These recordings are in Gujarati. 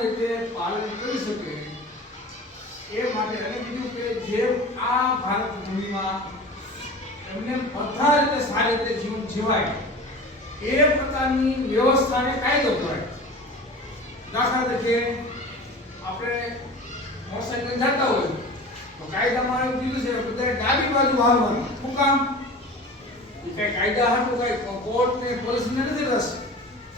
સારી રીતે પાલન કરી શકે એ માટે અને બીજું કે જે આ ભારત ભૂમિમાં એમને બધા રીતે સારી રીતે જીવન જીવાય એ પ્રકારની વ્યવસ્થાને કાયદો કહેવાય. દાખલા તરીકે આપણે મોટરસાઇકલ જતા હોય તો કાયદામાં એવું કીધું છે બધા ડાબી બાજુ હાલવાનું. શું કામ? એ કઈ કાયદા હાટું કઈ કોર્ટ ને પોલીસ ને નથી રસ.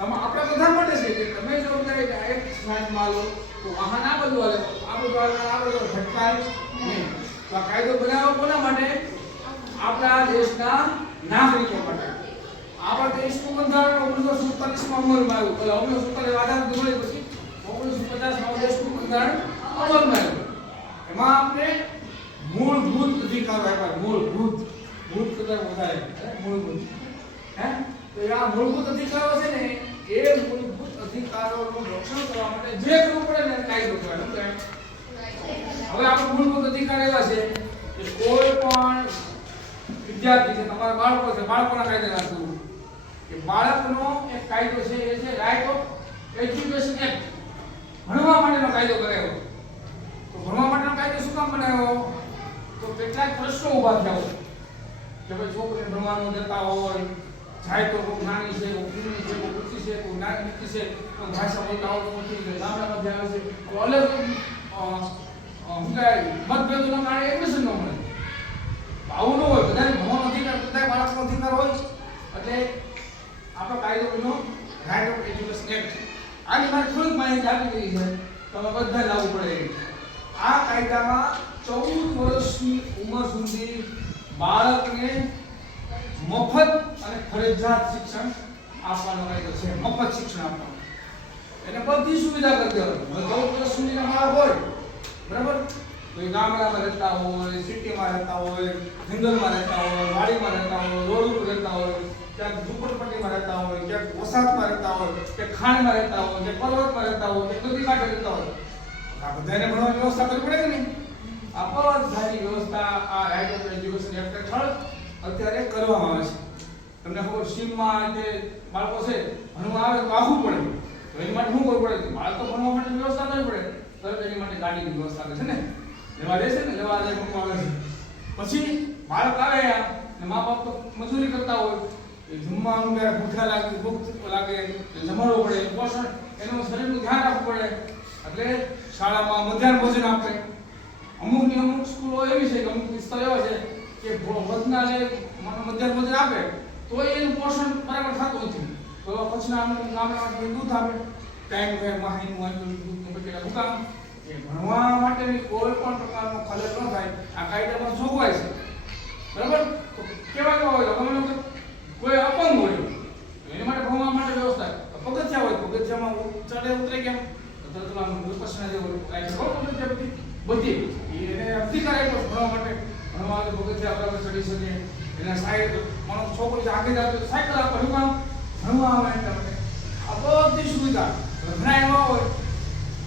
આપણા બધા માટે છે કે તમે જો એક સાઈડમાં લો તો વાહન આ બધું હાલે, આ બધું હાલે, આ બધું ભટકાય નહીં. તો આ કાયદો બનાવ્યો કોના માટે? આપણા દેશના નાગરિકો માટે. આપણા દેશનું બંધારણ 1947 માં અમલમાં આવ્યું. એટલે 1947 આઝાદ મળી પછી 1950 માં દેશનું બંધારણ અમલમાં આવ્યું. એમાં આપણે મૂળભૂત અધિકારો આપ્યા. મૂળભૂત કરતા વધારે મૂળભૂત. તો આ મૂળભૂત અધિકારો છે ને એ મૂળભૂત અધિકારોનું રક્ષણ કરવા માટે જે કરવું પડે ને કાયદો કહેવાય. હવે આપણો મૂળભૂત અધિકાર એવા છે કે કોઈ પણ વિદ્યાર્થી છે, તમારા બાળકો છે, બાળકોના કાયદા રાખવું કે બાળકનો એક કાયદો છે એ છે રાઇટ ઓફ એજ્યુકેશન એક્ટ. ભણવા માટેનો કાયદો કરાયો. તો ભણવા માટેનો કાયદો શું કામ બનાવ્યો? તો કેટલાક પ્રશ્નો ઊભા થયા કે ભાઈ છોકરીને ભણવાનું દેતા હોય, જાય તો કોઈ નાની છે, કોઈ પીણી છે, કોઈ ઊંચી છે, કોઈ નાની નીચી છે, કોઈ ભાષા બોલતા આવડતું નથી, ગામડામાં આવે છે, તો અલગ મતભેદોના કારણે એડમિશન ન મળે. આવું ન હોય. બધાને ભણવાનો અધિકાર, બધા બાળકનો અધિકાર હોય. એટલે આપણો કાયદો એનો રાઇટ ઓફ એજ્યુકેશન એક્ટ. આની મારે થોડીક માહિતી આપી દીધી છે, તમે બધા લાગુ પડે. આ કાયદામાં 14 વર્ષની ઉંમર સુધી બાળકને મફત અને ફરજિયાત શિક્ષણ આપવાનો કાયદો છે. મફત શિક્ષણ આપવાનું, એને બધી સુવિધા કરી દેવાની. 14 વર્ષ સુધીના બાળક હોય, બરાબર, તો એ ગામડામાં રહેતા હોય, સિટીમાં રહેતા હોય, જંગલમાં રહેતા હોય, વાડીમાં રહેતા હોય, રોડ ઉપર રહેતા હોય, ક્યાંક ઝૂંપડપટ્ટીમાં રહેતા હોય, ક્યાંક વસાહતમાં રહેતા હોય, કે ખાણમાં રહેતા હોય, કે પર્વતમાં રહેતા હોય, કે નદી કાંઠે રહેતા હોય, આ બધાને ભણવાની વ્યવસ્થા કરવી પડે કે નહીં? આ બધાની વ્યવસ્થા આ રાઇટ ઓફ એજ્યુકેશન એક્ટ હેઠળ અત્યારે કરવામાં આવે છે. તમને ખબર, સીમમાં જે બાળકો છે ભણવા આવે તો આવવું પડે. તો એની માટે શું કરવું પડે? બાળકો ભણવા માટે વ્યવસ્થા કરવી પડે. તો એની માટે ગાડીની વ્યવસ્થા કરે છે ને, લેવા દે છે ને, લેવા દે આવે છે. પછી બાળક આવે ને મા બાપ તો મજૂરી કરતા હોય, જમવાનું ક્યારે ભૂખ્યા લાગે, ભૂખ લાગે, જમાડવું પડે, પોષણ, એનું શરીરનું ધ્યાન રાખવું પડે. એટલે શાળામાં મધ્યાહન ભોજન આપે. અમુક સ્કૂલો એવી છે કે અમુક વિસ્તાર એવા છે કે વધનાને મધ્યાહન ભોજન આપે તો એનું પોષણ બરાબર થતું નથી. તો પછીના ગામડામાં દૂધ આપે, ટાઈમ પર માહિતી દૂધ બકેલા મુકામ. એ ભણવા માટેની કોઈ પણ પ્રકારનો ખલેલ ન થાય આ કાયદામાં જોગવાઈ છે, બરાબર. તો કેવા હોય, અમે લોકો કોઈ અપંગ હોય એની માટે ભણવા માટે વ્યવસ્થા, પગથિયા હોય, પગથિયામાં ચડે ઉતરે કેમ તો વિપස්සના જેવું બધી એને અધિકાર આપ્યો ભણવા માટે. ભણવા પગથિયા બરાબર ચડી શકે. એના સાહેબ છોકરી આગળ જાય તો સાયકલ આપે. શું કામ? ભણવા આવે એટલા માટે. આ બધી સુવિધા. ઘણા એવા હોય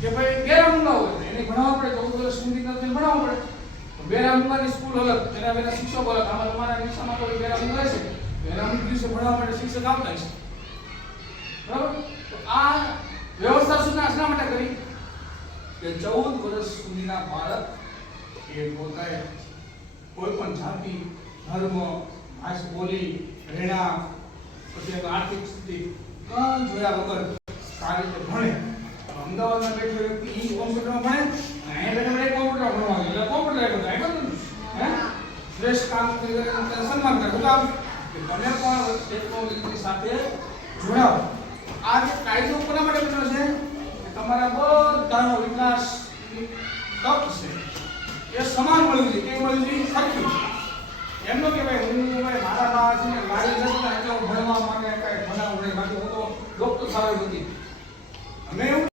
કે ભાઈ બેરામુંગા હોય, એને ભણાવવા પડે. 14 વર્ષ સુધી ભણાવવા પડે. તો બેરામુંગાની સ્કૂલ અલગ, એના શિક્ષકો અલગ. આમાં તમારા નિશામાં તો બેરામુંગા છે, એના દિવસે ભણવા માટે શિક્ષક આવતા છે, બરાબર. તો આ વ્યવસ્થા શા માટે કરી કે 14 વર્ષ સુધીના બાળક એ પોતે કોઈ પણ જાતિ, ધર્મ, ભાષા, બોલી, રહેણા, પછી આર્થિક સ્થિતિ કંઈ જોયા વગર સારી રીતે ભણે. અમદાવાદમાં બેઠો વ્યક્તિ ઈ કોમ્પ્યુટરમાં ભણે, અહીંયા બેઠો કોમ્પ્યુટર ભણવા એટલે કોમ્પ્યુટર શ્રેષ્ઠ કામ કરી સન્માન કરે. શું કામ? કે તમે પણ ટેકનોલોજીની સાથે જોડાઓ. આ જે કાયદો કોના માટે બન્યો છે? તમારા બધાનો વિકાસ તક છે એ સમાન મળ્યું છે. કેવું મળ્યું છે? સરખું. એમનો કે ભાઈ હું મારા બા છે ને ગાડી નથી એટલે હું ભણવા માટે કઈ ભણાવું નહીં, બાકી હું તો ડોક્ટર થવા નથી. અમે એવું